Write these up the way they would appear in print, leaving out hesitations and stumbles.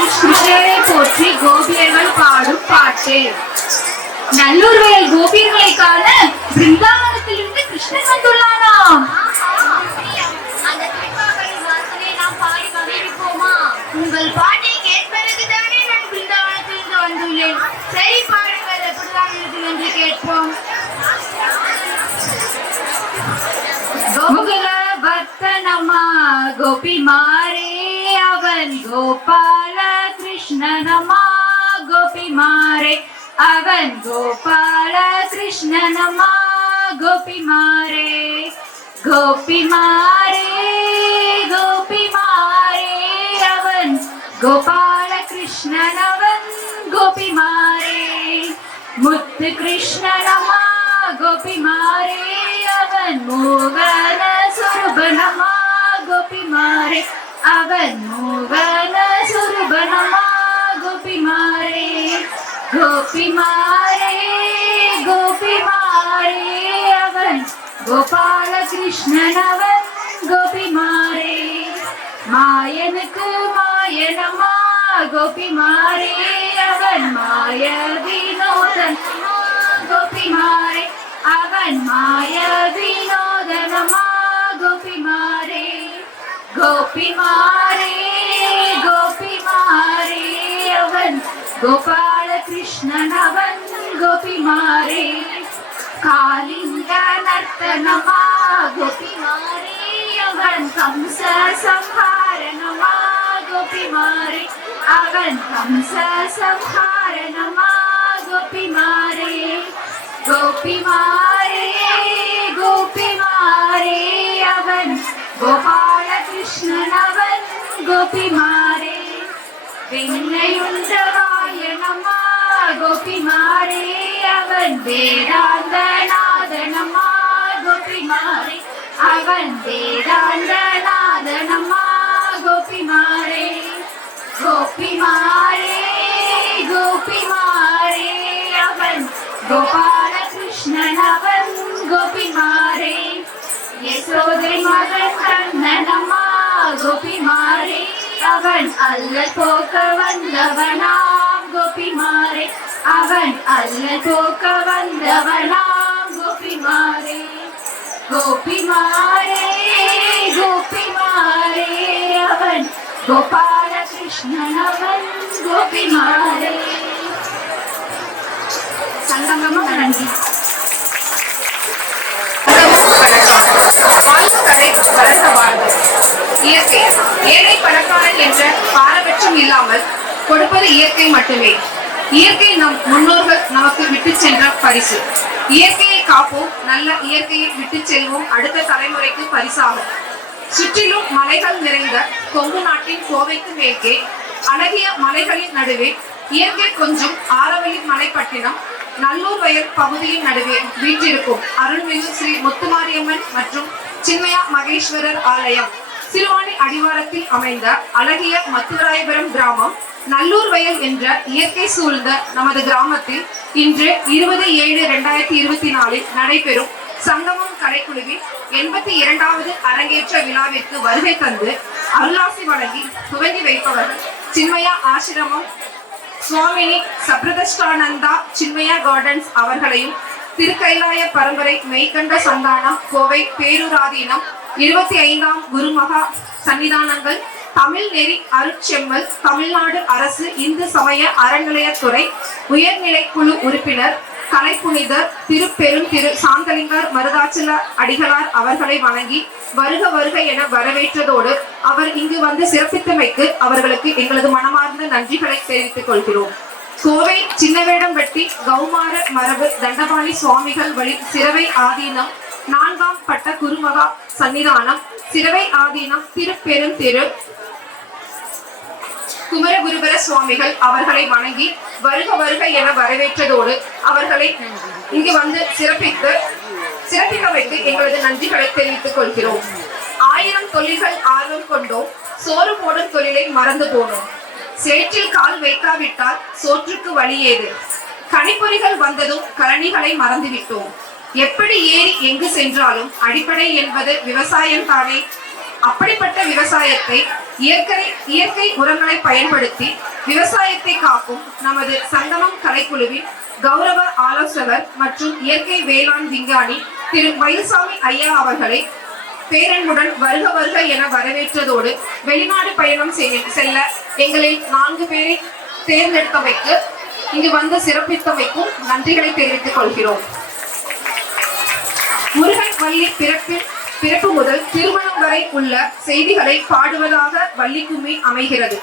கிருஷ்ணரை போற்றி கோபியர்கள் பாடும் பாட்டு. நல்லூர் வயல் கோபியர்களை காண பிருந்தாவனத்திலிருந்து கிருஷ்ணன் வந்துள்ளானாம். உங்கள் பாட்டை கேட்பதற்குதானே நான் பிருந்தாவனத்திலிருந்து வந்துள்ளேன். சரி, பாடுங்கள், எப்படிதான் இருக்குது என்று கேட்போம். கோகுல பக்தனமா கோபிமாரே, அவன் கோபால கிருஷ்ணனமா கோபிமாரே, அவன் கோபால கிருஷ்ணனமா கோபிமாரே. கோபிமாரே கோபிமாரே, அவன் கோபால கிருஷ்ணனவன் கோபிமாரே. முத்து கிருஷ்ணனமா கோபிமாரே, அவன் மோகன சுரூபனமா கோபிமாரே, அவன் மோகன சுரூபனமா கோபிமாரே. கோபிமாரே கோபிமாரே, அவன் கோபால கிருஷ்ணனவன் கோபிமாரே. மாயனுக்கு மாயனமா கோபிமாரே, அவன் மாய வினோதன் கோபிமாரே, அவன் மாய வினோதனமா கோபிமாரே. கோபிமாரே கோபிமாரே, அவன் கோபால கிருஷ்ணனவன் கோபிமாரே. காலிங்க நர்த்தனமா கோபிமாரே, அவன் கம்ச சம்ஹாரணமா கோபிமாரே, அவன் கம்ச சம்ஹாரணமா கோபிமாரே. கோபிமாரே கோபிமாரே, அவன் கோபால கிருஷ்ணனவன் கோபிமாரே. வெண்ணையுண்டவாயனமா கோபிமாரே, அவன் வேதாந்த நாதனமா கோபிமாரே, அவன் வேதாந்த நாதனமா கோபிமாரே. கோபிமாரே கோபிமாரே, அவன் கோபால கிருஷ்ணனவன் கோபிமாரே. யசோதை மகன் கண்ணனமா கோபிமாரே, அவன் அல்லல் போக்க வந்தவனாம் கோபிமாரே, அவன் அல்லல் போக்க வந்தவனாம் கோபிமாரே. கோபிமாரே கோபிமாரே, அவன் கோபால கிருஷ்ணனவன் கோபிமாரே. சங்கமம் நன்றி. இயற்கை ஏழை பணக்காரன் என்ற பாரபட்சம் இல்லாமல் கொடுப்பது இயற்கை மட்டுமே. இயற்கை நம் முன்னோர்கள் நமக்கு விட்டு சென்ற பரிசு. இயற்கையை காப்போம், நல்ல இயற்கையை விட்டு செல்வோம், அடுத்த தலைமுறைக்கு பரிசாகும். சுற்றிலும் மலைகள் நிறைந்த கொங்கு நாட்டின் கோவைக்கு மேற்கே அழகிய மலைகளின் நடுவே இயற்கை கொஞ்சம் ஆரவழி மலைப்பட்டினம் நல்லூர் வயல் பகுதியின் நடுவே வீற்றிருக்கும் அருள்மிகு ஸ்ரீ முத்துமாரியம்மன் மற்றும் சின்மயா மகேஸ்வரர் ஆலயம் சிறுவாணி அடிவாரத்தில் அமைந்த அழகிய மத்துராயபுரம் கிராமம் நல்லூர் வயல் என்ற இயற்கை சூழ்ந்த நமது கிராமத்தில் இன்று 20/7/2024 நடைபெறும் சங்கமம் கலைக்குழுவின் 82வது அரங்கேற்ற விழாவிற்கு வருகை தந்து அருளாசி வழங்கி துவங்கி வைப்பவர்கள் சின்மயா ஆசிரமம் சுவாமினி சப்ரதஷ்டானந்தா சின்மயா கார்டன்ஸ் அவர்களையும் திருக்கைலாய பரம்பரை மெய்கண்ட சந்தானம் கோவை பேரூராதீனம் 25ஆம் குருமகா சன்னிதானங்கள் தமிழ் நெறி அருட்செம்மல் தமிழ்நாடு அரசு இந்து சமய அறநிலையத்துறை உயர்நிலை குழு உறுப்பினர் கலைப்புனிதர் திருப்பெரும் திரு சாந்தலிங்கர் மருதாச்சல அடிகளார் அவர்களை வணங்கி வருக வருக என வரவேற்றதோடு அவர் இங்கு வந்து சிறப்பித்தமைக்கு அவர்களுக்கு எங்களது மனமார்ந்த நன்றிகளை தெரிவித்துக் கொள்கிறோம். கோவை சின்னவேடம்பட்டி கௌமார மரபு தண்டபாணி சுவாமிகள் வழி சிரவை ஆதீனம் 4ஆம் பட்ட குருமகா சன்னிதானம் சிரவை ஆதீனம் திருப்பெரும் திரு குமரகுருபர சுவாமிகள் அவர்களை வணங்கி வருக வருக என வரவேற்றதோடு அவர்களை இங்கு வந்து சிறப்பித்தமைக்கு எங்களது நன்றிகளை தெரிவித்துக் கொள்கிறோம். 1000 தொழில்கள் ஆர்வம் கொண்டோம், சோறு போடும் தொழிலை மறந்து போனோம். சேற்றில் கால் வைக்காவிட்டால் சோற்றுக்கு வழி ஏது? கணிப்பொறிகள் வந்ததும் கழனிகளை மறந்துவிட்டோம். எப்படி ஏறி எங்கு சென்றாலும் அடிப்படை என்பது விவசாயம் தானே. அப்படிப்பட்ட விவசாயத்தை இயற்கை உரங்களை பயன்படுத்தி விவசாயத்தை காக்கும் நமது சங்கமம் கலைக்குழுவின் கௌரவ ஆலோசகர் மற்றும் இயற்கை வேளாண் விஞ்ஞானி திரு மயில்சாமி ஐயா அவர்களை பேரன்புடன் வருக வருக என வரவேற்றதோடு வெளிநாடு பயணம் செல்ல எங்களில் 4 பேரை தேர்ந்தெடுத்தமைக்கு இங்கு வந்து சிறப்பித்தமைக்கும் நன்றிகளை தெரிவித்துக் கொள்கிறோம். முருகன் வள்ளி பிறப்பு முதல் திருமணம் வரை உள்ள செய்திகளை பாடுவதாக வள்ளிக்கும்மி அமைகிறது.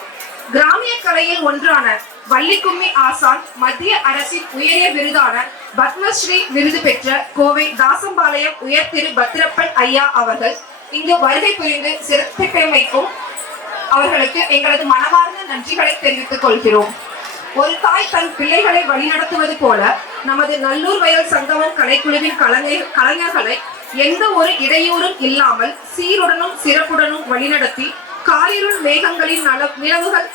கிராமிய கலையில் ஒன்றான வள்ளிக்கும்மி ஆசான் மத்திய அரசின் உயரிய விருதான பத்மஸ்ரீ விருது பெற்ற கோவை தாசம்பாளையம் உயர் திரு பத்ரப்பன் ஐயா அவர்கள் இங்கு வருகை புரிந்து சிறப்பித்தமைக்கும் அவர்களுக்கு எங்களது மனமார்ந்த நன்றிகளை தெரிவித்துக் கொள்கிறோம். ஒரு தாய் தன் பிள்ளைகளை வழிநடத்துவது போல நமது நல்லூர் வயல் சங்கமம் கலைக்குழுவின் கலைஞர்களை எந்த ஒரு இடையூறும் இல்லாமல் சீருடனும் சிறப்புடனும் வழிநடத்தி காரிருள் மேகங்களின் நிலவுகள்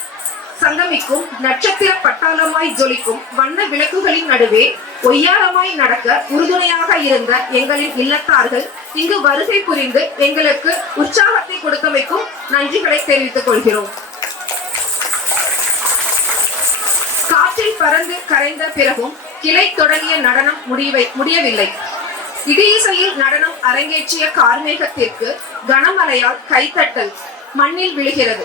சங்கமிக்கும் நட்சத்திர பட்டாளமாய் ஜொலிக்கும் வண்ண விளக்குகளின் நடுவே ஒய்யாரமாய் நடக்க உறுதுணையாக இருந்த எங்களின் இல்லத்தார்கள் இங்கு வருகை புரிந்து எங்களுக்கு உற்சாகத்தை கொடுத்தமைக்கும் நன்றிகளை தெரிவித்துக் கொள்கிறோம். காற்றில் பறந்து கரைந்த பிறகும் கிளை தொடங்கிய நடனம் முடியவில்லை. இடியிசையில் நடனம் அரங்கேற்றிய கார்மேகத்திற்கு கனமழையால் கைத்தட்டல் மண்ணில் விழுகிறது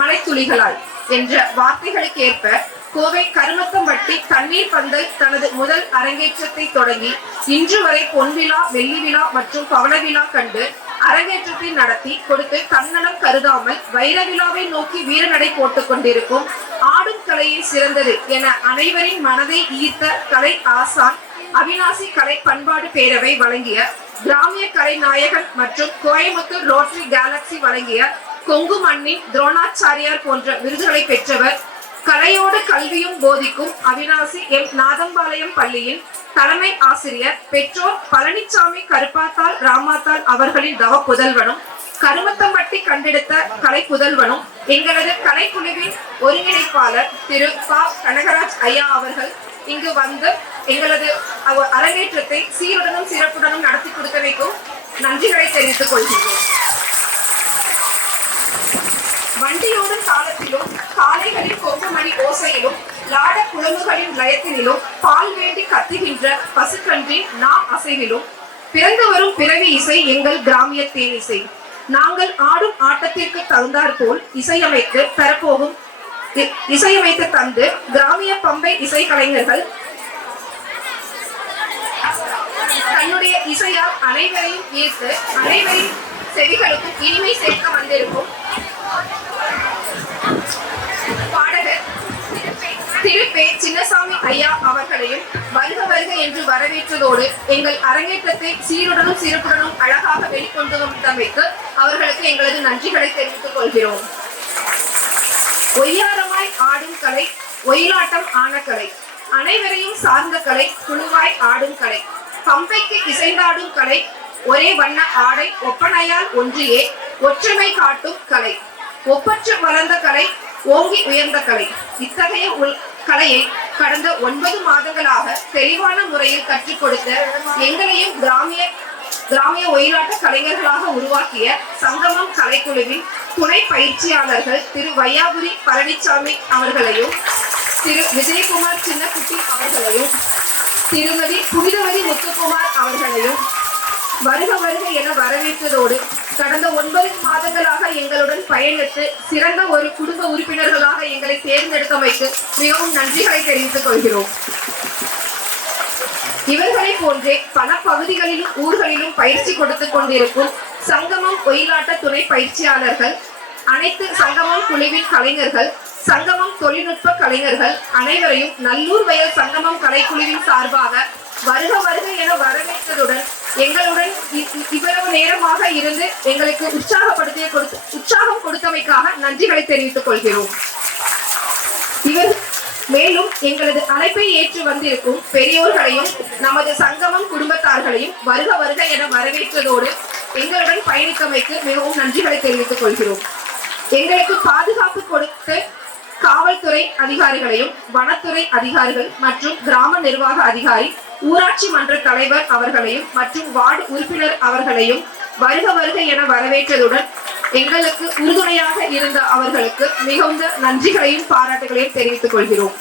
மலைத்துளிகளால் என்ற வார்த்தைகளுக்கு ஏற்ப கோவை கருமத்தம்பட்டி தண்ணீர் பந்தல் தனது முதல் அரங்கேற்றத்தை தொடங்கி இன்று வரை பொன்விழா, வெள்ளி விழா மற்றும் பவள விழா கண்டு அரங்கேற்றத்தை நடத்தி கொடுத்து தன்னலம் கருதாமல் வைர விழாவை நோக்கி வீரநடை போட்டுக் கொண்டிருக்கும் ஆடும் கலையை சிறந்தது என அனைவரின் மனதை ஈர்த்த கலை ஆசான் அவிநாசி கலை பண்பாடு பேரவை வழங்கிய கிராமிய கலை நாயகன் மற்றும் கோயம்புத்தூர் ரோட்டரி கேலக்சி வழங்கிய கொங்கு மண்ணின் துரோணாச்சாரியார் போன்ற விருதுகளை பெற்றவர். கலையோடு கல்வியும் போதிக்கும் அவிநாசி எம் நாதம்பாளையம் பள்ளியின் தலைமை ஆசிரியர் பெற்றோர் பழனிசாமி கருப்பாத்தாள் ராமாத்தாள் அவர்களின் தவ புதல்வனும் கருமத்தம்பட்டி கண்டெடுத்த கலை புதல்வனும் எங்களது கலைக்குழுவின் ஒருங்கிணைப்பாளர் திரு பா கனகராஜ் ஐயா அவர்கள் இங்கு வந்து எங்களது அரங்கேற்றத்தை சீருடனும் சிறப்புடனும் நடத்தி கொடுத்தமைக்கும் நன்றிகளை தெரிவித்துக் கொள்கிறோம். வண்டியோடும் காலத்திலும் காளைகளின் கொம்புமணி ஓசையிலும் லாட குழம்புகளின் லயத்தினிலும் பால் வேண்டி கத்துகின்ற பசுக்கன்றின் அசைவிலும் பிறந்து வரும் பிறவி இசை எங்கள் கிராமிய தேனிசை. நாங்கள் ஆடும் ஆட்டத்திற்கு தகுந்தாற்போல் இசையமைத்து தந்து கிராமிய பம்பை இசை கலைஞர்கள் தன்னுடைய இசையால் அனைவரையும் ஈர்த்து அனைவரின் செவிகளுக்கும் இனிமை சேர்க்க வந்திருக்கும் பாடகர் திரு பே சின்னசாமி ஐயா அவர்களையும் வருக வருக என்று வரவேற்றதோடு எங்கள் அரங்கேற்றத்தை சீருடனும் சிறப்புடனும் அழகாக வெளிக்கொண்டு வந்தமைக்கு அவர்களுக்கு எங்களது நன்றிகளை தெரிவித்துக் கொள்கிறோம். ஒய்யாரமாய் ஆடும் கலை, ஒயிலாட்டம் ஆன கலை, அனைவரையும் சார்ந்த கலை, குழுவாய் ஆடும் கலை, பம்பைக்கு இசைந்தாடும் கலை, ஒரே வண்ண ஆடை ஒப்பனையால் ஒன்றியே ஒற்றுமை காட்டும் கலை, ஒப்பற்று வளர்ந்த கலை, ஓங்கி உயர்ந்த கலை. இத்தகைய கலையை கடந்த 9 மாதங்களாக தெளிவான முறையில் கற்றுக் கொடுத்த எங்களையும் கிராமிய ஒயிலாட்ட கலைஞர்களாக உருவாக்கிய சங்கமம் கலைக்குழுவின் துணை பயிற்சியாளர்கள் திரு வையாபுரி பழனிசாமி அவர்களையும் திரு விஜயகுமார் சின்னக்குட்டி அவர்களையும் திருமதி புனிதவதி முத்துக்குமார் அவர்களையும் வருக வருக என வரவேற்றதோடு கடந்த 9 மாதங்களாக எங்களுடன் பயணித்து சிறந்த ஒரு குடும்ப உறுப்பினர்களாக எங்களை தேர்ந்தெடுத்தமைக்கு மிகவும் நன்றிகளை தெரிவித்துக் கொள்கிறோம். இவர்களை போன்றே பல பகுதிகளிலும் ஊர்களிலும் பயிற்சி கொடுத்துக் கொண்டிருக்கும் சங்கமம் ஒயிலாட்ட துணை பயிற்சியாளர்கள், அனைத்து சங்கமம் குழுவின் கலைஞர்கள், சங்கமம் தொழில்நுட்ப கலைஞர்கள் அனைவரையும் நல்லூர் வயல் சங்கமம் கலைக்குழுவின் சார்பாக வருக வருக என வரவேற்றதுடன் எங்களுடன் இவ்வளவு நேரமாக இருந்து எங்களுக்கு உற்சாகம் கொடுத்தமைக்காக நன்றிகளை தெரிவித்துக் கொள்கிறோம். மேலும் எங்களது அழைப்பை ஏற்று வந்திருக்கும் பெரியோர்களையும் நமது சங்கமம் குடும்பத்தார்களையும் வருக வருக என வரவேற்றதோடு எங்களுடன் பயணித்தமைக்கு மிகவும் நன்றிகளை தெரிவித்துக் கொள்கிறோம். எங்களுக்கு பாதுகாப்பு கொடுத்து காவல்துறை அதிகாரிகளையும் வனத்துறை அதிகாரிகள் மற்றும் கிராம நிர்வாக அதிகாரி ஊராட்சி மன்ற தலைவர் அவர்களையும் மற்றும் வார்டு உறுப்பினர் அவர்களையும் வருக வருக என வரவேற்றதுடன் எங்களுக்கு உறுதுணையாக இருந்த அவர்களுக்கு மிகுந்த நன்றிகளையும் பாராட்டுகளையும் தெரிவித்துக் கொள்கிறோம்.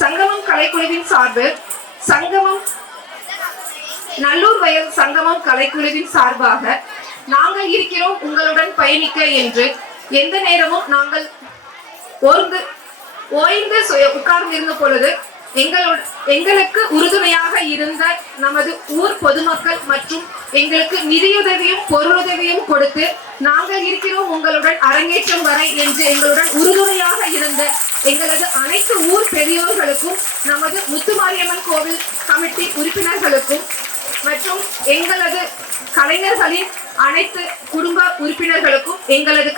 சங்கமம் கலைக்குழுவின் சார்பில் நல்லூர் வயல் சங்கமம் கலைக்குழுவின் சார்பாக நாங்கள் இருக்கிறோம் உங்களுடன் பயணிக்க என்று எந்த நேரமும் நாங்கள் ஓய்ந்து உட்கார்ந்திருந்த பொழுது எங்களுக்கு உறுதுணையாக இருந்த நமது ஊர் பொதுமக்கள் மற்றும் எங்களுக்கு நிதியுதவியும் பொருளுதவியும் கொடுத்து நாங்கள் இருக்கிறோம் உங்களுடன் அரங்கேற்றம் வரை என்று எங்களுடன் உறுதுணையாக இருந்த எங்களது அனைத்து ஊர் பெரியோர்களுக்கும் நமது முத்துமாரியம்மன் கோவில் கமிட்டி உறுப்பினர்களுக்கும் மற்றும் எங்களது கலைஞர்களின் அனைத்து குடும்ப உறுப்பினர்களுக்கும் எங்களது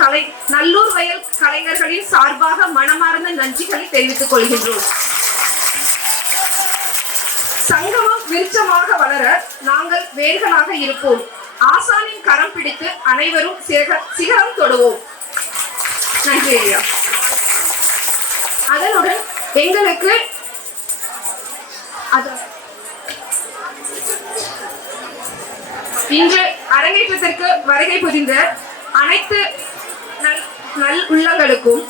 நல்லூர் வயல் கலைஞர்களின் சார்பாக மனமார்ந்த நன்றிகளை தெரிவித்துக் கொள்கின்றோம். சங்கமம் விருட்சமாக வளர நாங்கள் வேர்களாக இருப்போம். ஆசானின் கரம் பிடித்து அனைவரும் சிகரம் தொடுவோம். நன்றி ஐயா. அதனுடன் எங்களுக்கு இன்று அரங்கேற்றத்திற்கு வருகை புரிந்த அனைத்து நல் உள்ளங்களுக்கும்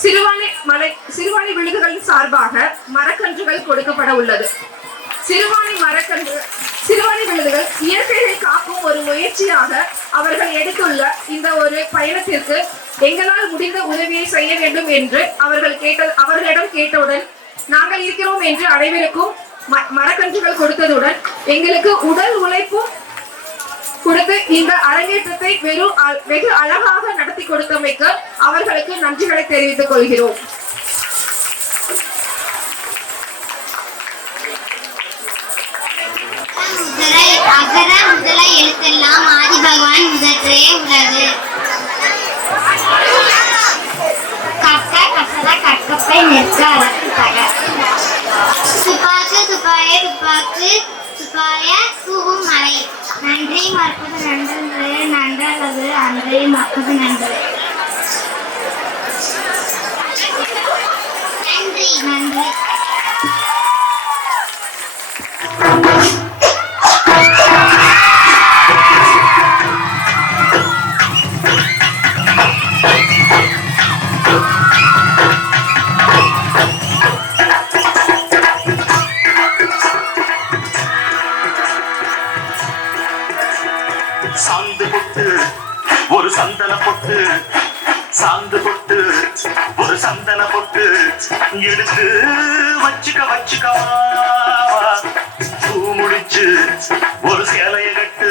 சிறுவாணி விழுதுகளின் சார்பாக மரக்கன்றுகள் கொடுக்கப்பட உள்ளது. சிறுவாணி விழுதுகள் இயற்கையை காக்கும் ஒரு முயற்சியாக அவர்கள் எடுத்துள்ள இந்த ஒரு பயணத்திற்கு எங்களால் முடிந்த உதவியை செய்ய வேண்டும் என்று அவர்களிடம் கேட்டவுடன் நாங்கள் இருக்கிறோம் என்று அனைவருக்கும் மரக்கன்றுகள் கொடுத்ததுடன் எங்களுக்கு உடல் உழைப்பும் கொடுத்து இந்த அரங்கேற்றத்தை வெகு அழகாக நடத்தி கொடுத்தமைக்கு அவர்களுக்கு நன்றிகளை தெரிவித்துக் கொள்கிறோம். அகர முதல எழுத்தெல்லாம் ஆதி பகவான் முதற்றே உலகு. கற்க கசர கற்கப்பை நிற்க அழகு தக. துப்பாக்கு துப்பாய துப்பாக்கு துப்பாய தூவும் மலை. நன்றி மறப்பது நன்றன்று நன்றல்லது அன்றே மறப்பது நன்று. நன்றி நன்றி. ஒரு சந்தன பொட்டு சாந்து பொட்டு ஒரு சந்தன பொட்டு எடுத்து வச்சுக்க பூ முடிச்சு ஒரு சேலைய கட்டு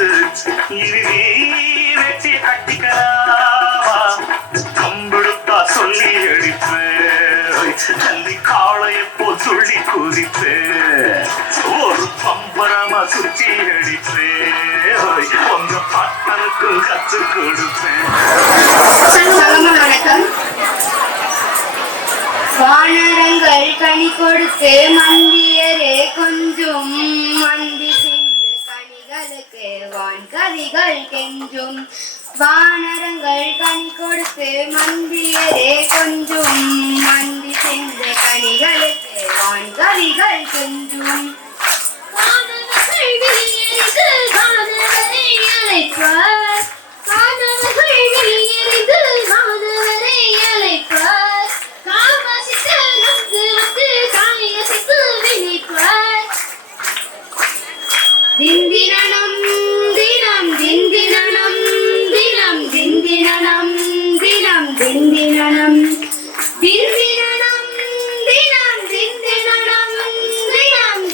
இறுதி வெட்டிய கட்டிக்கலாமா கம்பெடுத்தா சொல்லி அடிப்பேன் தள்ளி காளைய போல் துள்ளி குதிப்பேன் ஒரு பம்பரமா சுற்றி அடிப்பேன் உங்க பாட்டனுக்கும் கத்து கொடுப்பேன். வானரங்கள் கனி கொடுத்து மந்தியரே கொஞ்சம் மந்தி சென்று கனிகளுக்கு வான்கவிகள் கெஞ்சும். வானரங்கள் கனி கொடுத்து மந்தியரே கொஞ்சம் மந்தி சென்று கனிகளுக்கு வான்கவிகள் கெஞ்சும். திந்தினம் தினம் திந்தினம் தினம் திந்தினம் தினம் திந்தினம் திந்தினம் தினம் திந்தினம் தினம்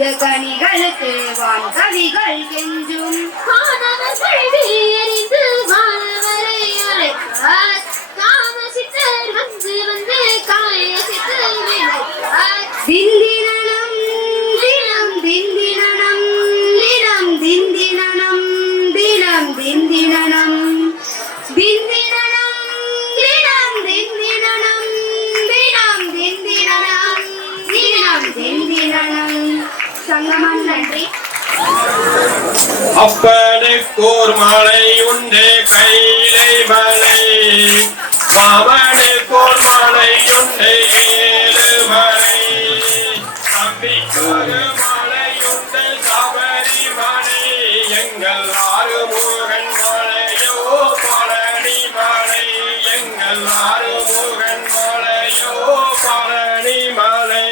இந்த கனிகளுக்கு வான் கவிகள் கெஞ்சும் மாணவர்கள் எறிந்து மாணவரை அழைப்பார் தாமசித்தர் வந்து வந்து காயசித்து விளைப்பார் திந்தினனம் தினம் திந்தினனம் தினம் திந்தினனம் தினம் திந்தினனம் திந்தினனம் தினம் திந்தினனம் தினம் திந்தினனம் தினம் திந்தினனம் சங்கமம் நன்றி. அப்பனுக்கோர் மலை உண்டு கைலை மலை மாமனுக்கோர் மலை உண்டு ஏழு மலை தம்பிக்கொரு மலை உண்டு சபரிமலை எங்கள் ஆறுமுகன் மலையோ பழனி மலை எங்கள் ஆறுமுகன் மலையோ பழனி மலை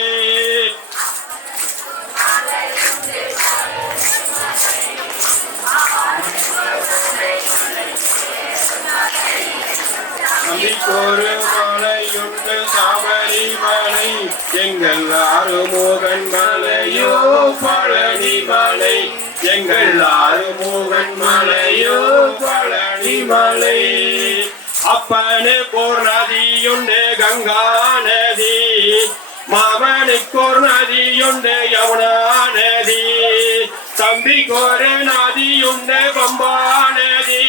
ஒரு மலையுண்டு சபரிமலை எங்கள் ஆறுமுகன் மலையோ பழனி மலை எங்கள் ஆறுமுகன் மலையோ பழனி மலை அப்பனுக்கோர் நதியுண்டு கங்கா நதி மாமனுக்கோர் நதியுண்டு யமுனா நதி தம்பிக்கோரு நதியுண்டு பம்பா நதி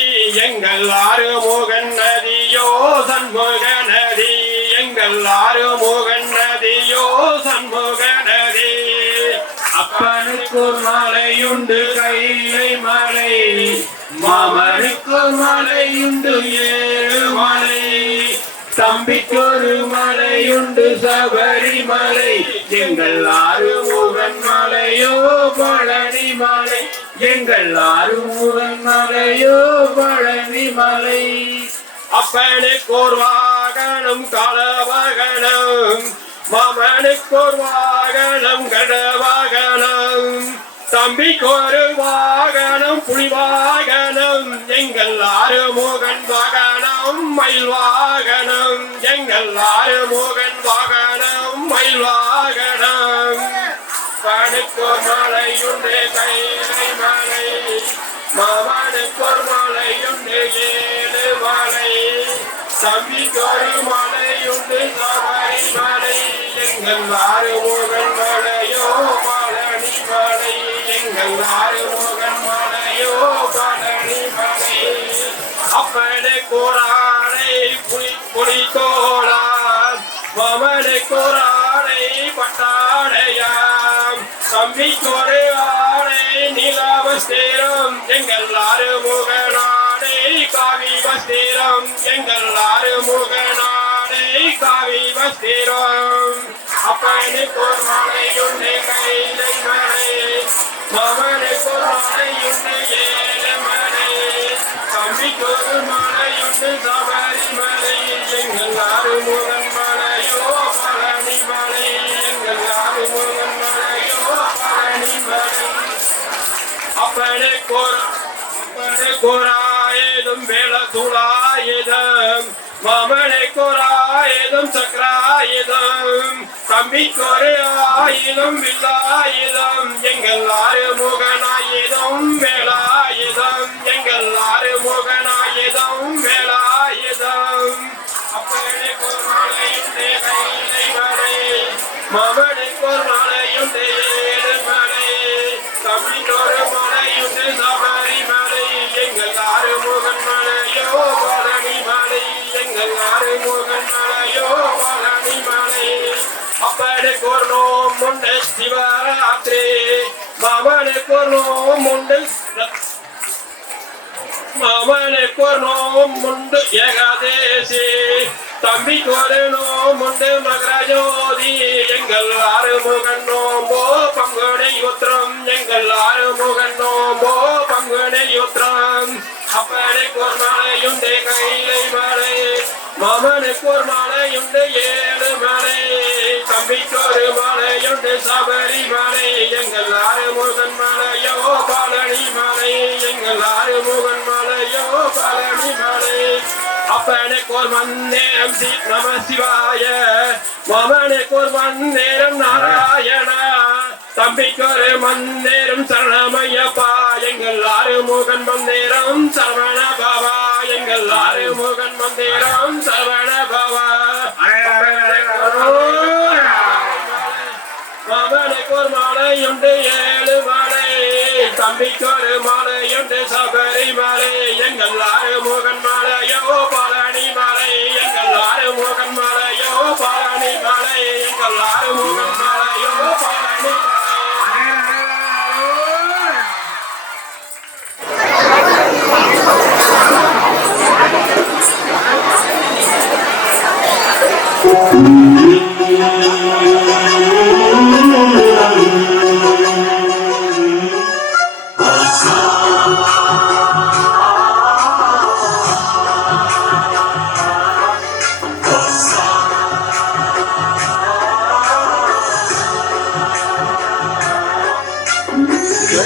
எங்கள் ஆறுமுகன் நதியோ சண்முக நதி எங்கள் ஆறுமுகன் நதியோ சண்முக நதி அப்பனுக்கு மலையுண்டு கைலை மலை மாமனுக்கு மலையுண்டு ஏழு மலை தம்பிக்கொரு மலையுண்டு சபரிமலை எங்கள் ஆறுமுகன் மலையோ பழனி மலை எங்கள் ஆறுமுகன் மலையோ பழனி மலை அப்பனுக்கோர் வாகனம் களவாகனம் மாமனுக்கோர் வாகனம் கடவாகனம் தம்பிக்கொரு வாகனம் புலி வாகனம் எங்கள் ஆறுமுகன் வாகனம் மயில் வாகனம் எங்கள் ஆறுமுகன் வாகனம் மயில் வாகனம் பனுக்கோர் மலையுண்டு கைலை மலை மாமனுக்கோர் மலையுண்டு ஏழு மலை தம்பிக்கொரு மலையுண்டு சபரிமலை எங்கள் ஆறுமுகன் மலையோ பழனி மலை எங்கள் ஆறுமுகன் மலையோ பழனி மலை அப்பனுக்கோரானை புலித்தோளான் மாமனுக்கோரானை பட்டாடையாம் தம்பிக்கொரு ஆணை நிலாவஸ்திரம் எங்கள் ஆறுமுகனானை காவி வஸ்திரம் எங்கள் ஆறுமுகனானை காவி வஸ்திரம் அப்பனுக்கோர் மலையுண்டு கைலை மலை மாமனுக்கோர் மலையுண்டு ஏழு மலை தம்பிக்கொரு மலையுண்டு சபரிமலை எங்கள் ஆறுமுகன் மலையோ பழனி மலை எங்கள் ஆறுமுகன் மலையோ பழனி மலை அப்பனுக்கோராயுதம் வேளத்துளாயுதம் மாமனுக்கோராயுதம் சக்கராயுதம் தம்பிக்கொரு ஆயுதம் வில்லாயுதம் எங்கள் ஆறுமுகனாயுதம் வேலாயுதம் எங்கள் ஆறுமுகனாயுதம் வேலாயுதம் அப்பனுக்கோர் மலையுண்டு கைலை மலை மாமனுக்கோர் மலையுண்டு ஏழு மலை தம்பிக்கொரு மலையுண்டு சபரிமலை எங்கள் ஆறுமுகன் மலையோ பழனி மலை எங்கள் ஆறுமுகன் மலையோ பழனி மலை அப்பனுக்கோர் நோம் உண்டு சிவராத்திரி மாமனுக்கோர் நோம் உண்டு மாமனுக்கோர் நோம் உண்டு ஏகாதேசி தம்பிக்கொரு நோம் உண்டு மகரஜோதி எங்கள் ஆறுமுகன் நோம்போ பங்குனி உத்திரம் எங்கள் ஆறுமுகன் நோம்போ பங்குனி உத்திரம் அப்பனுக்கோர் மலையுண்டு கைலை மலை மாமனுக்கோர் மலையுண்டு ஏழு மலை தம்பிக்கொரு மலையுண்டு சபரிமலை எங்கள் ஆறுமுகன் மலையோ பழனி மலை எங்கள் ஆறுமுகன் மலையோ பழனி மலை அப்பனுக்கோர் மன்னேரம் நம சிவாய மாமனுக்கோர் மன்னேரம் நாராயணா தம்பிக்கொரு மந்திரம் சரணமையப்பா எங்கள் ஆறுமுகன் மந்திரம் சரவண பவா எங்கள் ஆறுமுகன் மந்திரம் சரவண பவா மகனுக்கு ஒரு மாலையுண்டு 7 மாலை தம்பிக்கொரு மாலையுண்டு சபரிமலை எங்கள் ஆறுமுகன் மாலையோ பழனி மலை எங்கள் ஆறுமுகன் மாலையோ பழனி மலை எங்கள் ஆறுமுகன் மாலையோ பழனி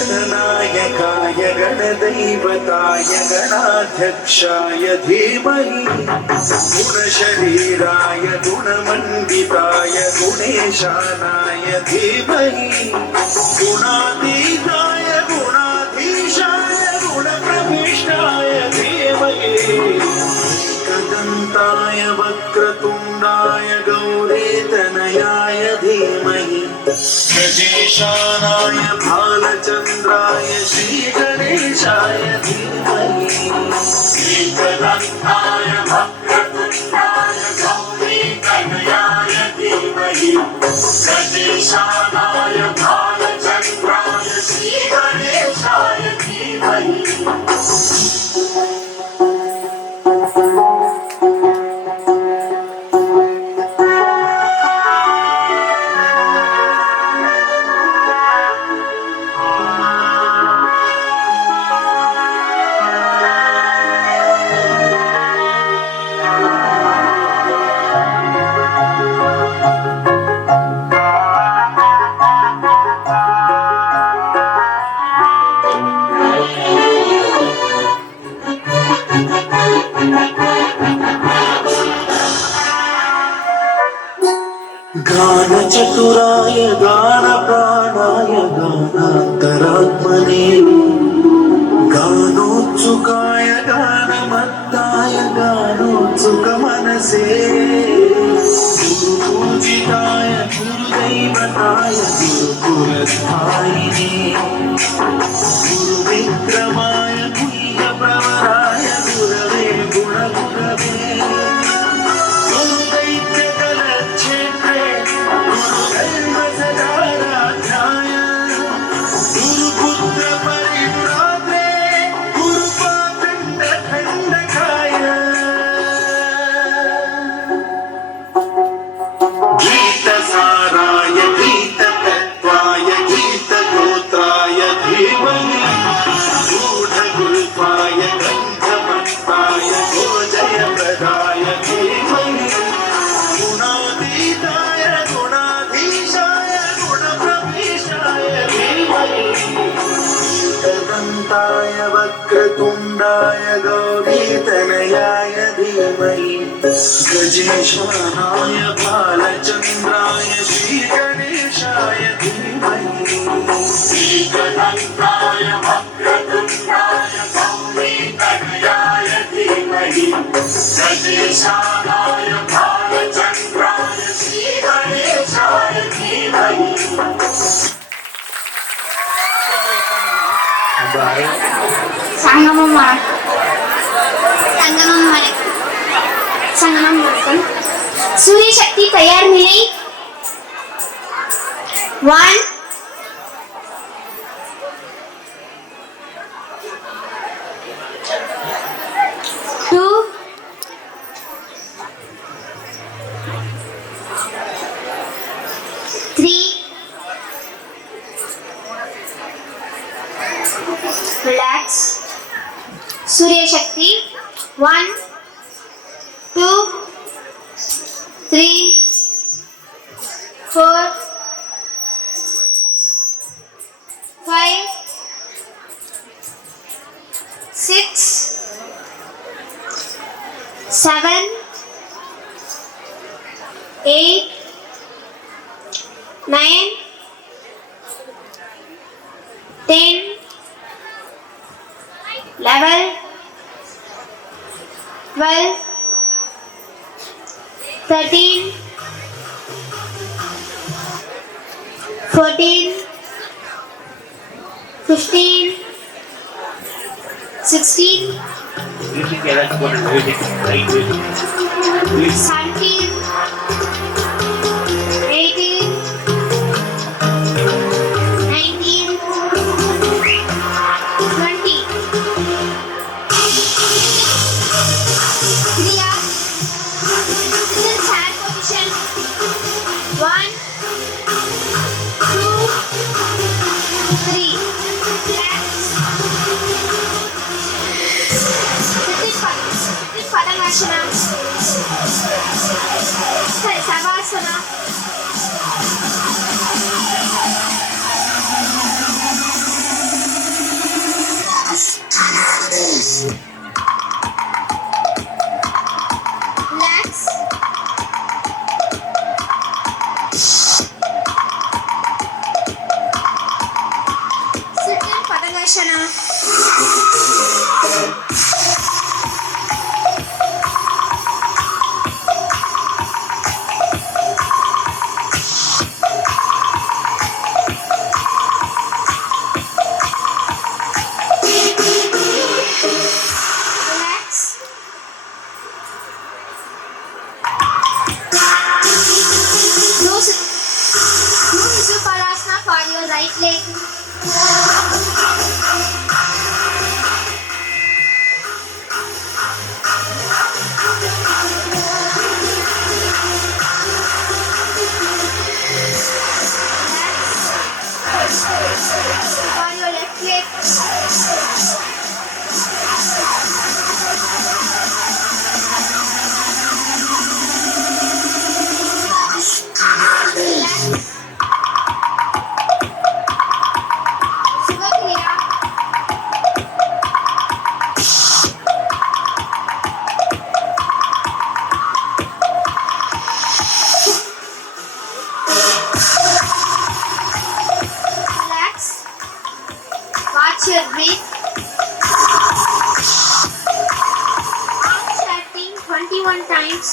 गणनायकाय गणदैवताय गणाध्यक्षाय धीमहि गुणशरीराय गुणमण्डिताय गुणेशानाय धीमहि गुणातीताय गुणाधीशाय गुणप्रविष्टाय धीमहि एकदन्ताय वक्रतुण्डाय गौरीतनयाय धीमहि गजेशानाय भालचन्द्राय श्रीगणेशाय धीमहि एकदन्ताय वक्रतुण्डाय गौरीतनयाय धीमहि गजेशानाय भालचन्द्राय श्रीगणेशाय धीमहि गानचतुराय गानप्राणाय गानान्तरात्मने गानोत्सुकाय गानमत्ताय गानोत्सुकमनसे गुरुपूजिताय गुरुदैवताय गुरुकुलस्थायिने गुरुविक्रमाय गुह्यप्रवराय गुरवे गुणगुरवे गीतसाराय गीततत्त्वाय गीतगोत्राय धीमहि गूढगुल्फाय गन्धमत्ताय गोजयप्रदाय धीमहि गुणातीताय गुणाधीशाय गुणप्रविष्टाय धीमहि एकदन्ताय वक्रतुण्डाय गौरीतनयाय धीमहि गजेशानाय बालचन्द्राय श्रीगणेशाय धीमहि एकदन्ताय वक्रतुण्डाय गौरीतनयाय धीमहि गजेशानाय बालचन्द्राय श्रीगणेशाय धीमहि சங்கமம் சங்கமம் சங்கமம் வணக்கம். சூரிய சக்தி தயார் நிலை 1 2 3 relax. Surya Shakti 1 2 3 4 5 6 7 8 9 11, 12, 13, 14, 15, 16, மியூசிக் ஏதாச்சும் போட்டு music right music 17, 18, 19, 20. Kriya, this is hand position. 1, 2, 3. Relax. Sit Padangashana. Savasana. Relax. Sit in Padangashana. Relax. Do Supalasana for your right leg. For your left leg. Sugakriya. Relax. Watch your breath. Arm starting 21 times.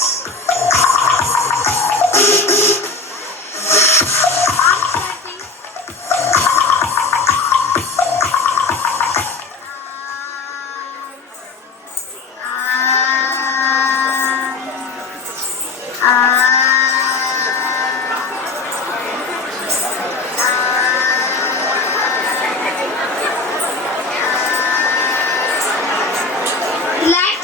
Arm starting. Relax.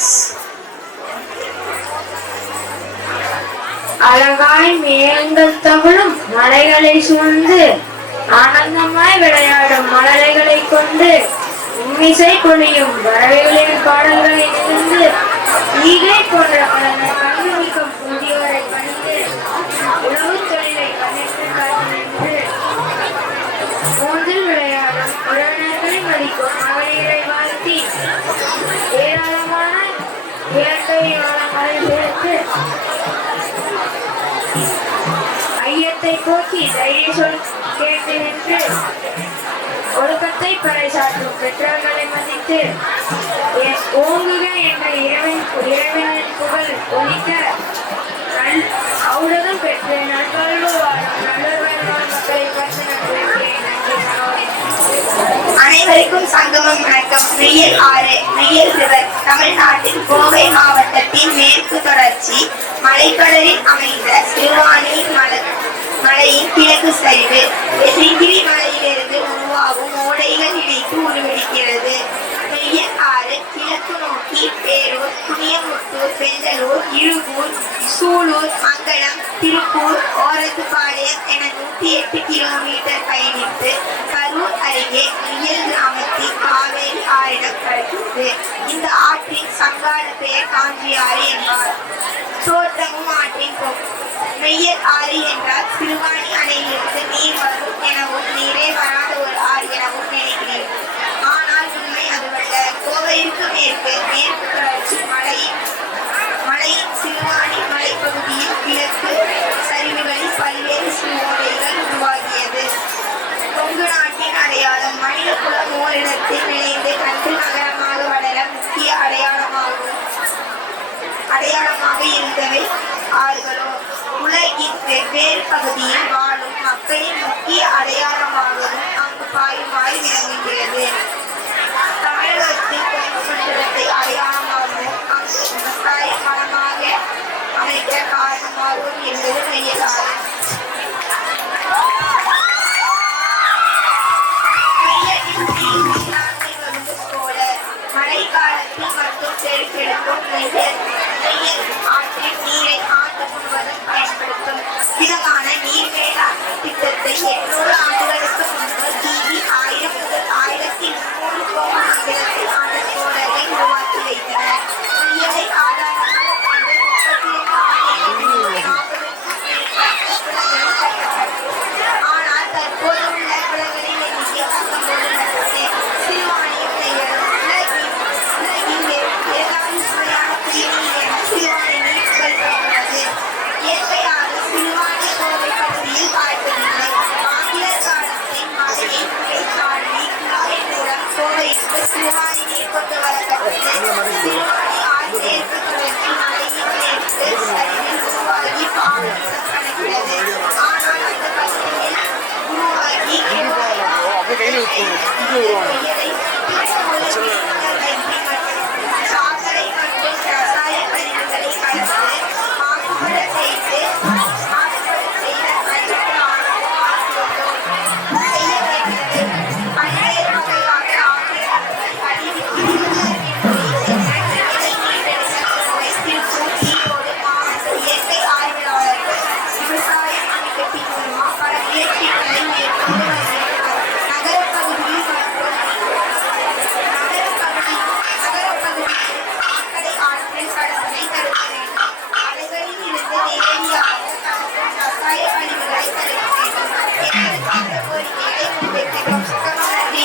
அழகாய் மேகங்கள் தவழும் மலைகளை சூழ்ந்து ஆனந்தமாய் விளையாடும் மலரைகளை கொண்டு உம்மிசை பொழியும் பறவைகளின் பாடல்களை நிகழ்ந்து ஈகை போன்ற பலனை கண்ணுமிக்கம் புதியோரை கண்டு உணவு தொழிலை கண்ணிட்டு காத்து மூன்றில் விளையாடும் உறவினர்களை மதிக்கும் மகளிரை வாழ்த்தி ஏராளமான இயற்கை வளங்களை சேர்த்து ஐயத்தை போக்கி தைரிய சொல் கேட்டு நின்று ஒழுக்கத்தை பறைசாற்றும் பெற்றோர்களை மதித்து ஓங்குக என்ற இறைவனின் புகழ் ஒலிக்க ஊடகம் பெற்று நல்வாழ்வு வாழும் நல்லவர்களான மக்களை பார்த்து நன்றி. அனைவருக்கும் சங்கமம் வணக்கம். மெய்யல் ஆறு மெய்யல் ரிவர் தமிழ்நாட்டின் கோவை மாவட்டத்தின் மேற்கு தொடர்ச்சி மலைக்கடலில் அமைந்த சிறுவாணி மலையின் கிழக்கு சரிவு வெள்ளிங்கிரி மலையிலிருந்து உருவாகும் ஓடைகள் இணைத்து உருவெடுக்கிறது. மெய்யல் ஆறு கிழக்கு நோக்கி பேரூர், குனியமுத்தூர், பெந்தலூர், இழுகூர், சூலூர், மங்களம், திருப்பூர், ஓரத்துப்பாளையம் என 108 கிலோமீட்டர் பயணித்து கரூர் அருகே மெய்யல் கிராமத்தில் காவேரி ஆறிடம் கலக்கிறது. இந்த ஆற்றின் சங்கால பெயர் காஞ்சியாறு என்பார். தோற்றமும் ஆற்றின் போக்கு. மெய்யல் ஆறு என்றால் சிறுவாணி அணையிலிருந்து நீர் வரும் எனவும் நீரே வராத ஒரு ஆறு எனவும் நினைக்கிறேன். ஆனால் உண்மை அதுவல்ல. கோவைக்கு மேற்கு தொடர்ச்சி மலையின் சிறுவாணி மலைப்பகுதியில் கிழக்கு சரிவுகளில் பல்வேறு சிறுவோடைகள் உருவாகியது. கொங்கு நாட்டின் அடையாளம் மனித குலம் ஓரிடத்தில் நினைந்து கண்டு நகரமாக வளர்ந்தது. அடையாளமாக இருந்தவை ஆறுகளோ உலகின் வெவ்வேறு பகுதியில் வாழும் மக்களின் முக்கிய அடையாளமாகவும் அங்கு பாயுமாய் விளங்குகிறது. தமிழகத்தில் கொங்கு மண்டலத்தை அடையாளமாகவும் அங்கு விவசாய மனமாக அமைக்க காரணமாகவும் என்பது மெய்யலாகும். மழை காலத்தில் மட்டும் செழிப்பெடுக்கும் நெய்யல் ஆற்றின் நீரை ஆண்டு முழுவதும் பயன்படுத்தும் விதமான நீர் மேலாண்மை திட்டத்தை 800 ஆண்டுகளுக்கு முன்பு கிபி 1000 முதல் 1300 கோம மண்டலத்தில் ஆண்ட சோழர்கள் உருவாக்கி வைத்தனர். நெய்யலை ஆதாரமாக கொண்டு 32,440 ஆனால் தற்போது உள்ள குளங்களின் எண்ணிக்கை 19 மட்டுமே. சிறுவாணியும் நெய்யலும் உலகின் ஏதாவது சுவையான குடிநீர் என சிறுவாணி நீர் புகழ்பெற்றுள்ளது. இயற்கையாக சிறுவாணி கோவை பகுதியில் பாய்வதில்லை. ஆங்கிலர் காலத்தில் மழையை குறைச்சாடி குழாய் மூலம் கோவைக்கு சிறுவாணி நீர் கொண்டு வரப்பட்டது. சிறுவாணி ஆழ்நேர்ப்பு தொடர்ச்சி மழையின் நேர்த்து சரிவில் உருவாகி பாவனம் கணக்கிறது. ஆனால் அந்த பகுதியில் உருவாகி சாக்கடை மற்றும் ரசாய கழிவுகளை கலந்து மாசுபட செய்து செய்ய வேண்டியது. பல்வேறு வகையான இயற்கை ஆய்வாளர்கள் விவசாயம் அமைக்கத்தின் மூலமா பல முயற்சிகளை மேற்கொண்டு வருகின்றனர். நகரப்பகுதியில் சாக்கடை ஆற்றில் கடத்தலை தடுக்க வேண்டும். அலைகளில் இருந்து நேரடியாக கலக்கும் ரசாய கழிவுகளை தடுக்க வேண்டும் என்பதற்கான கோரிக்கைகளை முன்வைக்கிறோம். நன்றி.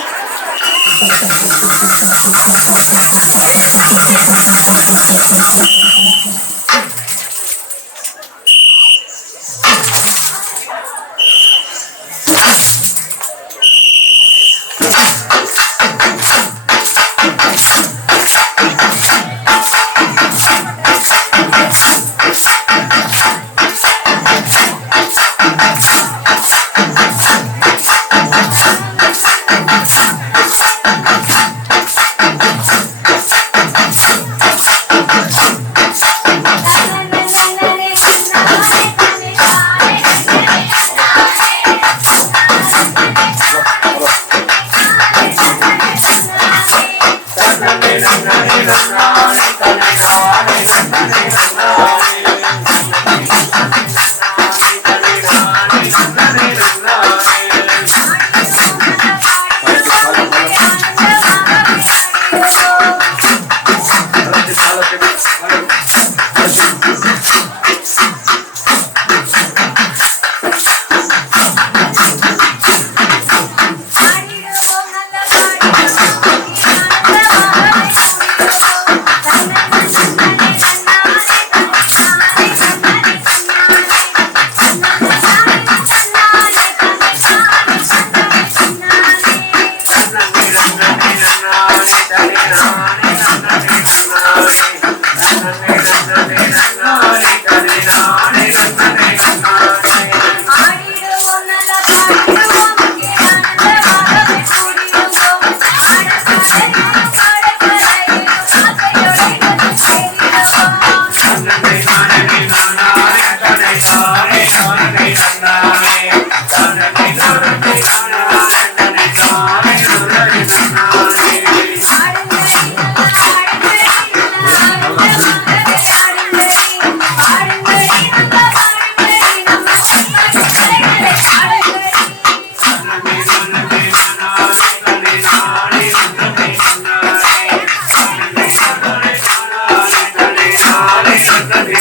Hare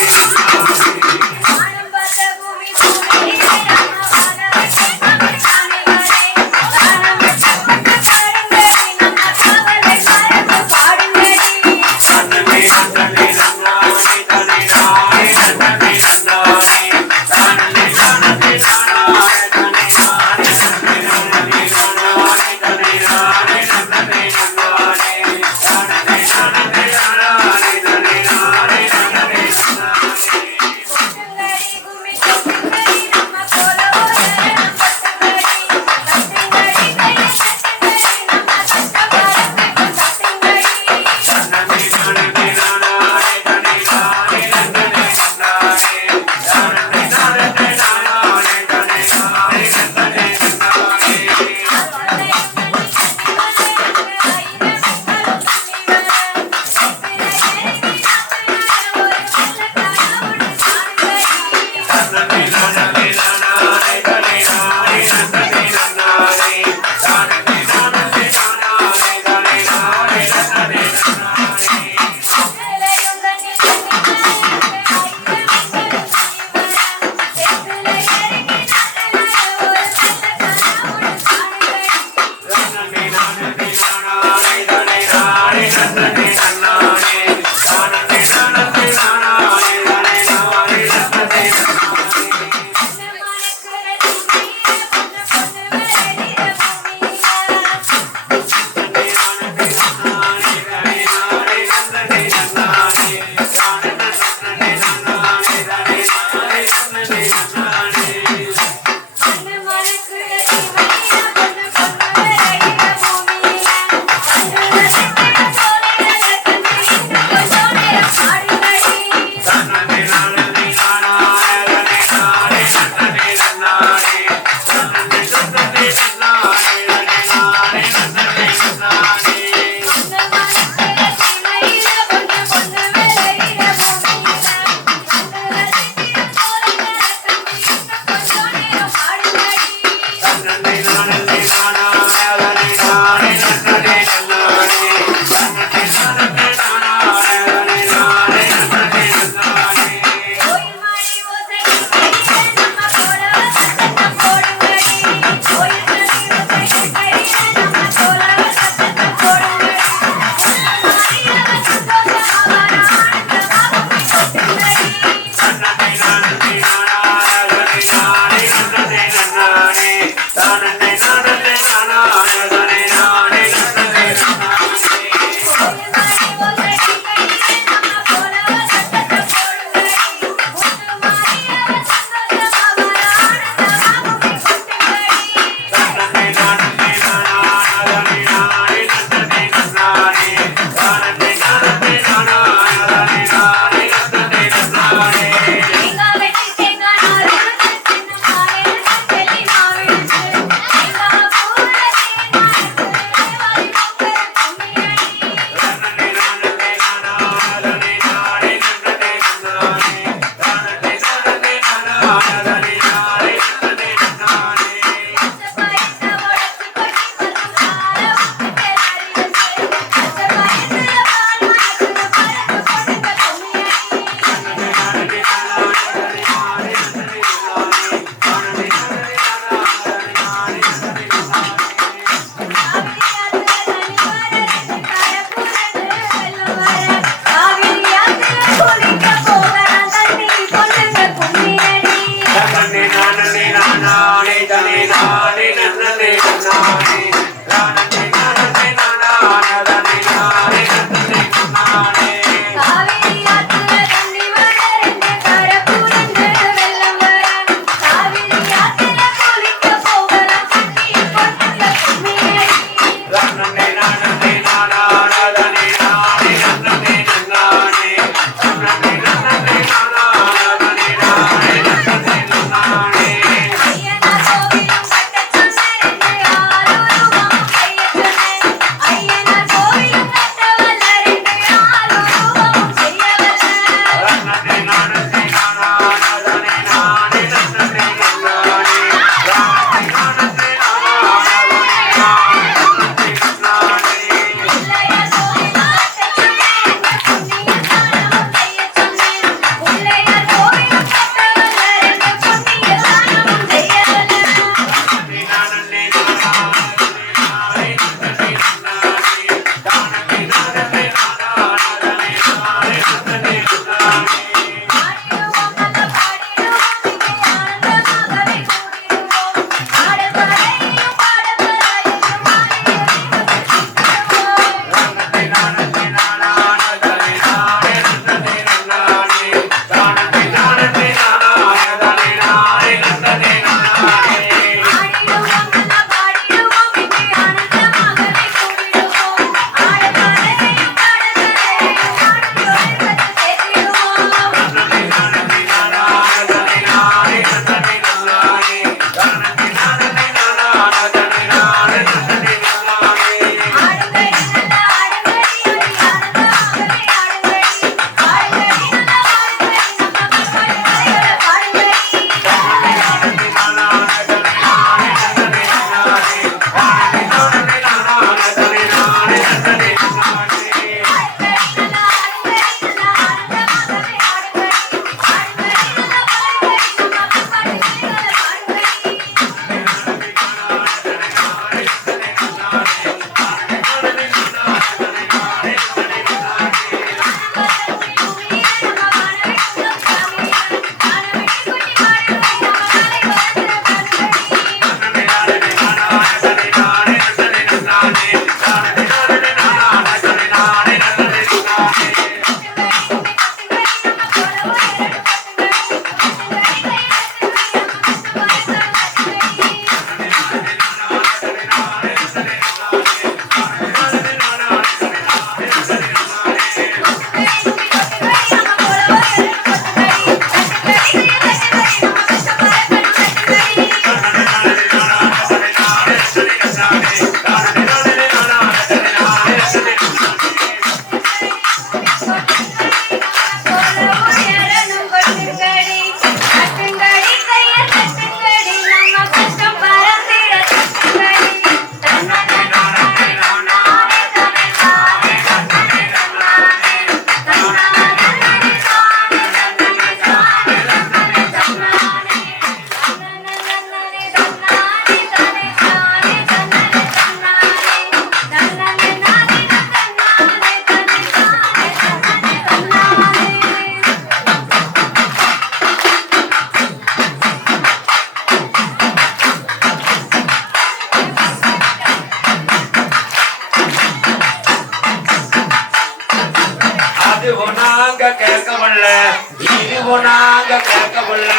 நாங்க கேட்கவில்ல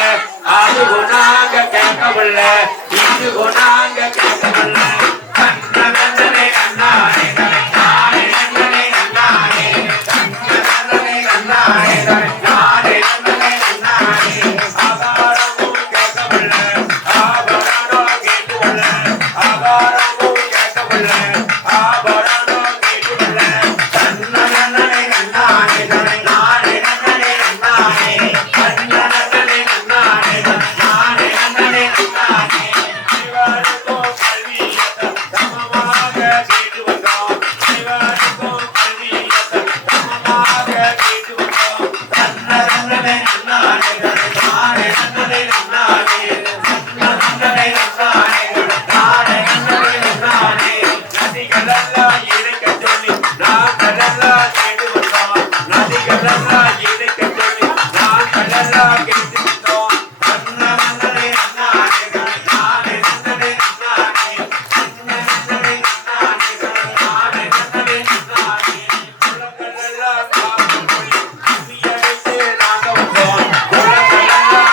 அதுவும் நாங்க கேட்கவில்ல இதுவும் நாங்க கேட்கவில்ல கண்ணனே கண்ணானே நானே நன்னனே நன்னானே கண்ணனே கண்ணானே நானே நன்னனே நன்னானே ஆகாரமும் கேட்கவில்ல ஆபரணம் கேட்டுவில்ல ஆகாரமும் கேட்கவில்ல ஆபரணம் கேட்டுவில்ல கண்ணனே கண்ணானே நானே நன்னனே நன்னானே கண்ணனே கண்ணானே நானே நன்னனே நன்னானே இவருக்கும் கல்வியத்தை சமமாக கேட்டு வந்தோம் இவருக்கும் கல்வியத்தை சமமாக கேட்டு வந்தோம் கண்ணனே நன்னானே நானே நன்னனே நன்னானே கண்ணனே நன்னானே நானே நன்னனே நன்னானே நதிகளெல்லாம் இணைக்க சொல்லி நாங்களெல்லாம் கேட்டு வந்தோம் நதிகளெல்லாம் இணைக்க சொல்லி நாங்களெல்லாம் கேட்டு வந்தோம் கண்ணனே நன்னானே நானே நன்னனே நன்னானே கண்ணனே நன்னானே நானே நன்னனே நன்னானே உலகளெல்லாம் காப்பு மொழி குவியடித்து நாங்க வந்தோம் உலகளெல்லாம்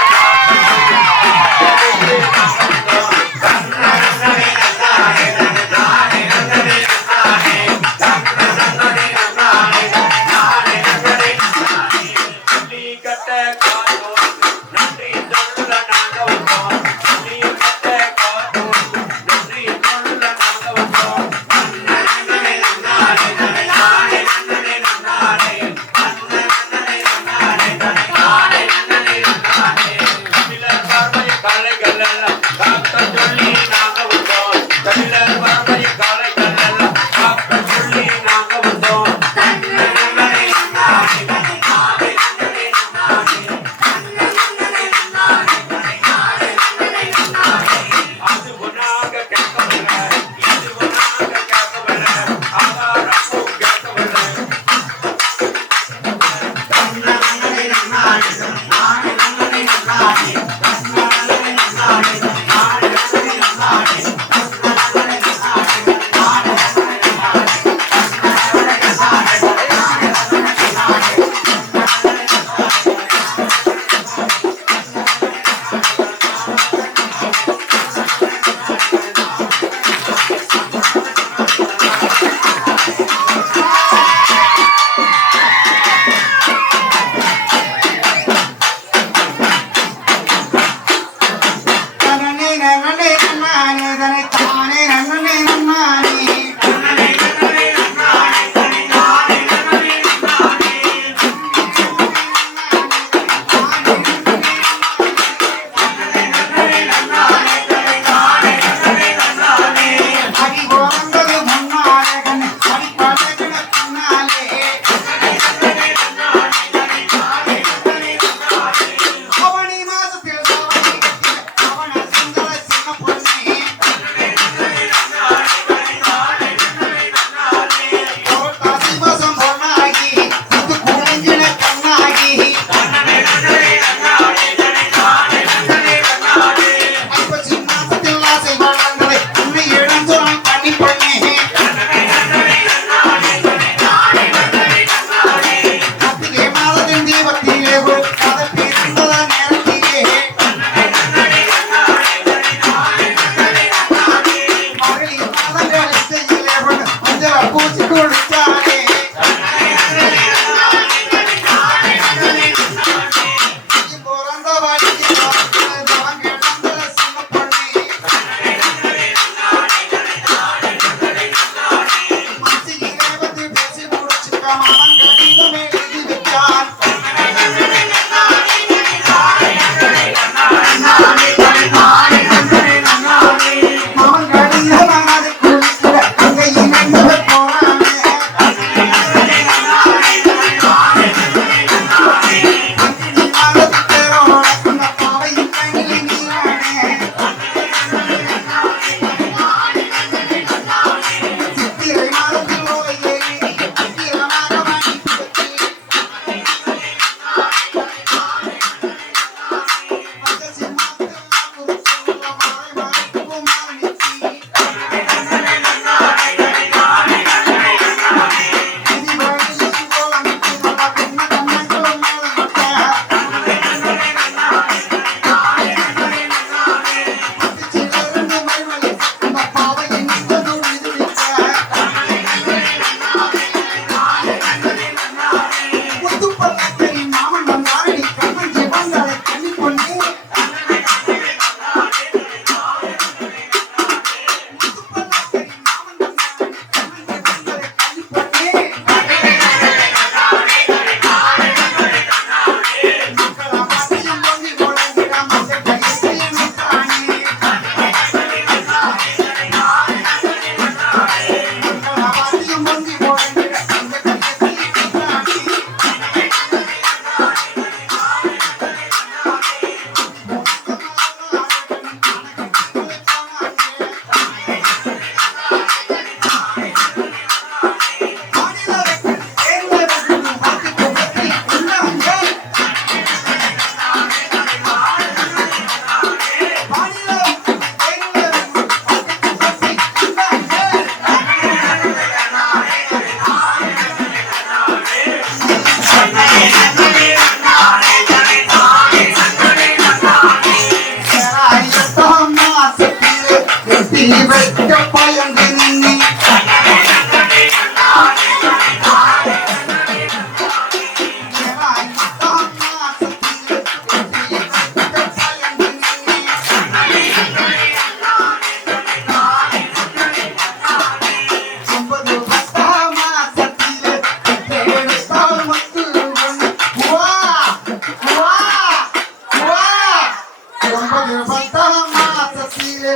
பத்தாம் மாசத்திலே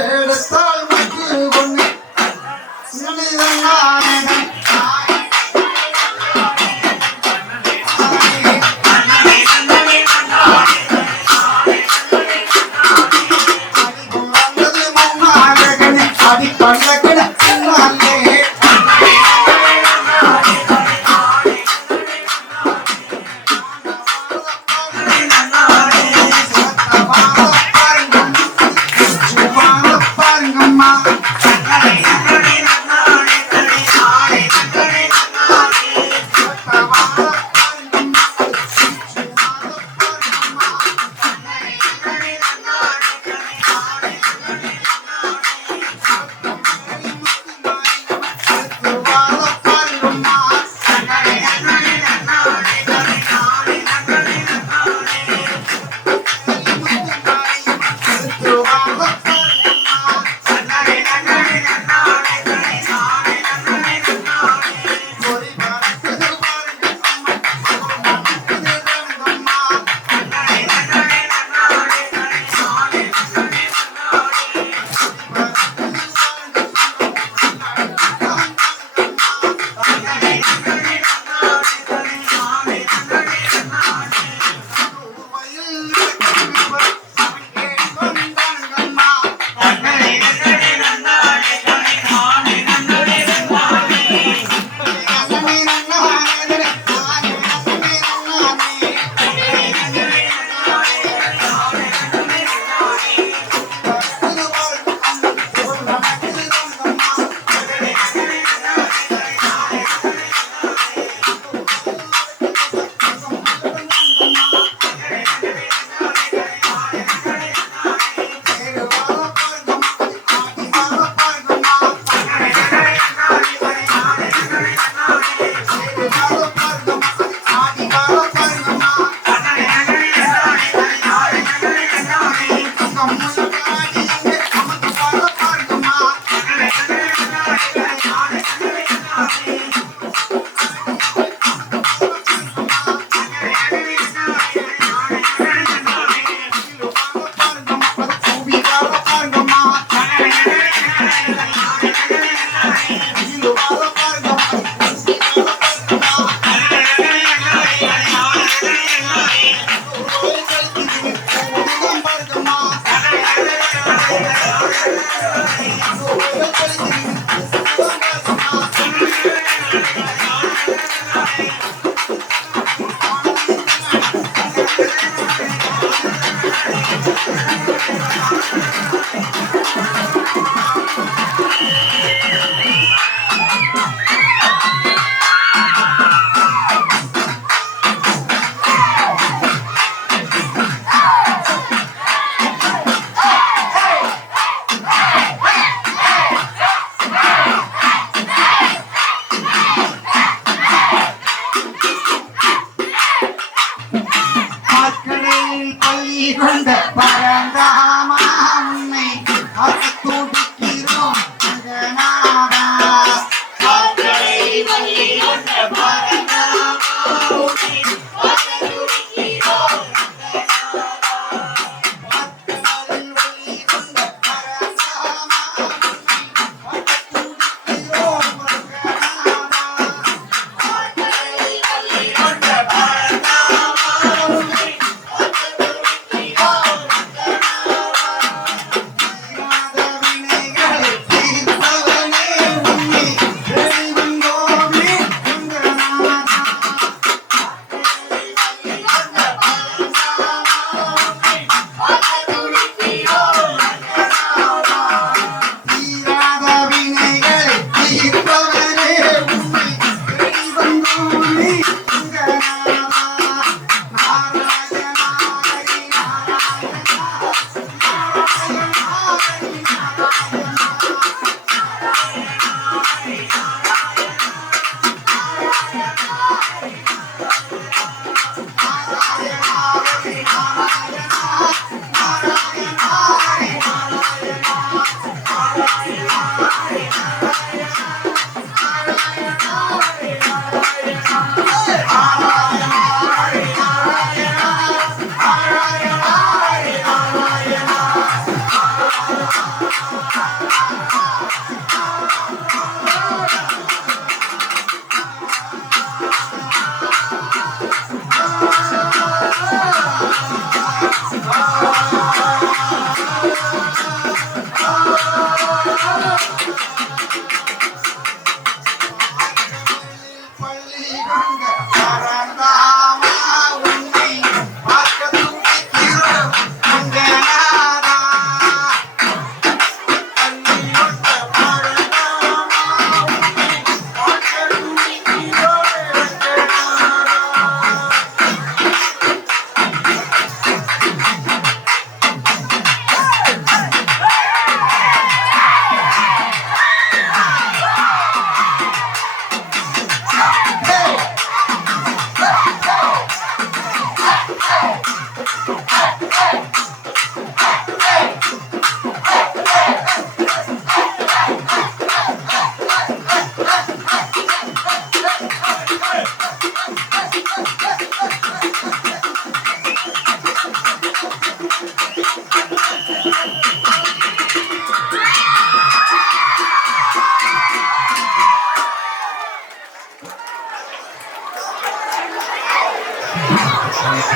எடுத்தால் மக்கு ஒண்ணு அடி பண்ண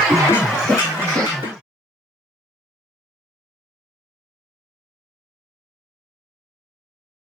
Thank you.